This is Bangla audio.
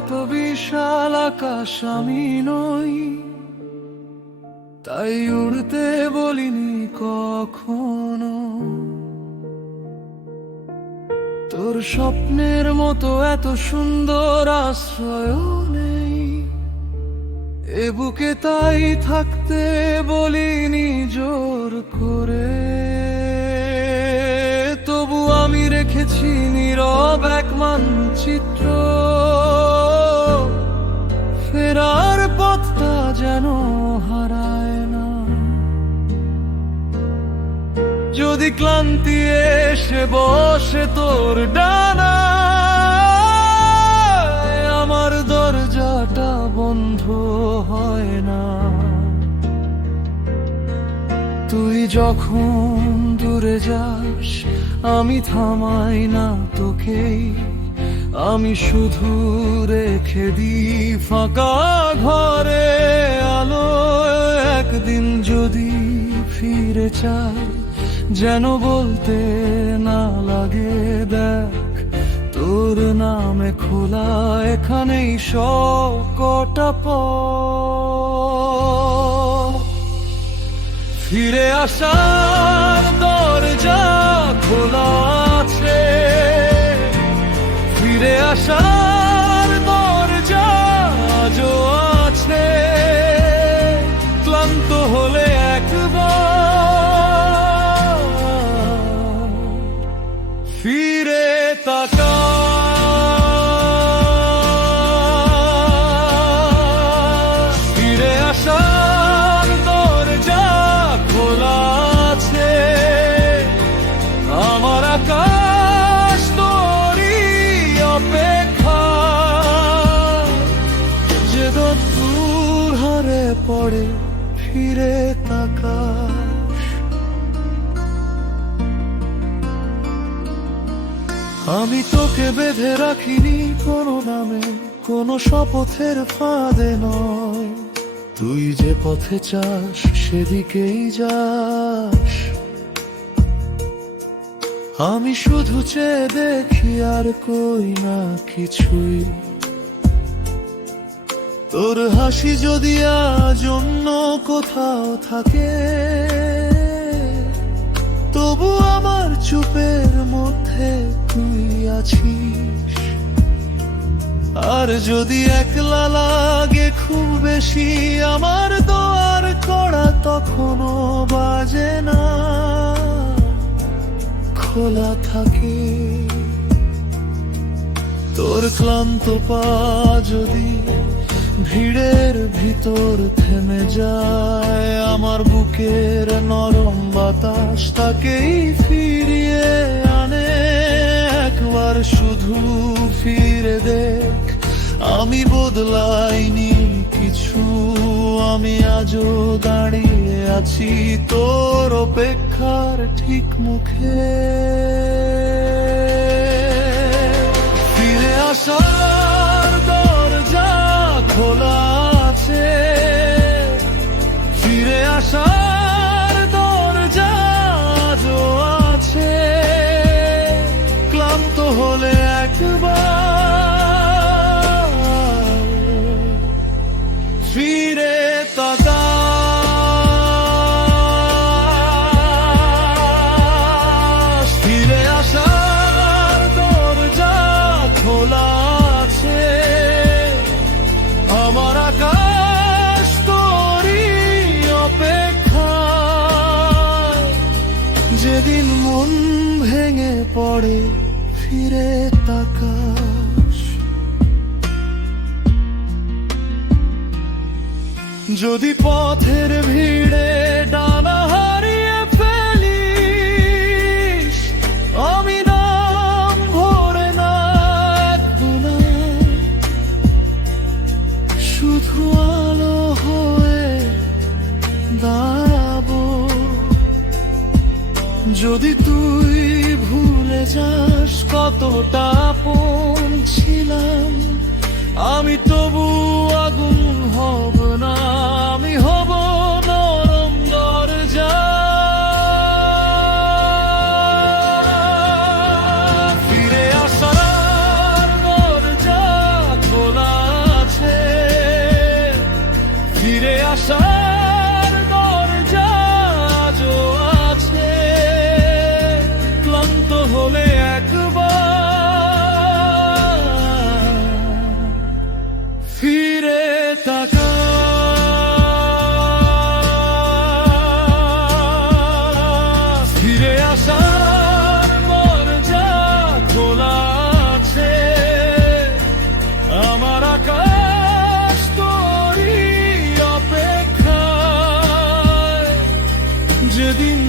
এত বিশাল আকাশ আমি নই, তাই উড়তে বলিনি কখনো। তোর স্বপ্নের মতো এত সুন্দর আশ্রয় নেই এ বুকে, তাই থাকতে বলিনি জোর করে। তবু আমি রেখেছি নীরব এক মানচিত্র, ফেরার পথটা যেন হারায় না। যদি ক্লান্তি এসে বসে তোর ডানায়, আমার দরজাটা বন্ধ হয় না। তুই যখন দূরে যাস আমি থামাই না তোকেই, আমি শুধু রেখে দিই ফাঁকা ঘরে আলো। একদিন যদি ফিরে চাই যেন বলতে না লাগে, দেখ তোর নামে খোলা এখানেই সবকটা পথ। ফিরে আসার দরজা খোলা আছে, ফিরে আসার দরজা আজও আছে। ক্লান্ত হলে একবার ফিরে তাকা। ফিরে আসার দরজা খোলা আছে, আমার আকাশ তোরই অপেক্ষা। যে দূর হারে পড়ে ফিরে তাকাস। আমি তোকে বেঁধে রাখিনি কোনো নামে, কোনো শপথের ফাঁদে নয়। তুই যে পথে চাস সেদিকেই যাস। আমি শুধু চেয়ে দেখি আর কই না কিছুই। তোর হাসি যদি আজ অন্য কোথাও থাকে, তবু আমার চুপের মধ্যে তুই আছিস। আর যদি একলা লাগে খুব বেশি আমার দোয়ার কড়া তখনও বাজে না, খোলা থাকে। তোর ক্লান্ত পা যদি ভিড়ের ভিতর থেমে যায়, আমার বুকের নরম বাতাস তাকেই ফিরিয়ে আনে। একবার শুধু ফিরে দেখ, আমি বদলাইনি কিছু। আমি আজও দাঁড়িয়ে আছি তোর অপেক্ষার ঠিক মুখে। ফিরে আসার দরজা খোলা আছে, ফিরে আসার দরজা আজও আছে। ক্লান্ত হলে একবার ফিরে তাকাস। ফিরে আসার দরজা খোলা আছে, আমার আকাশ তোরই অপেক্ষা। যেদিন মন ভেঙে পড়ে ফিরে তাকাস। যদি পথের ভিড়ে ডানা হারিয়ে ফেলিস, আমি নাম ভরে না একটু, শুধু আলো হয়ে দাঁড়াবো। যদি তুই ভুলে যাস কতটা আপন ছিলাম, আমি তবু আগুন হব না, আমি হব নরম দরজা। ফিরে আসার দরজা খোলা আসার দরজা আজও আছে, ক্লান্ত হলে একবার ফিরে তাকা। ফিরে আসার দরজা খোলা আছে, আমার আকাশ তোরই অপেক্ষায়। যেদিন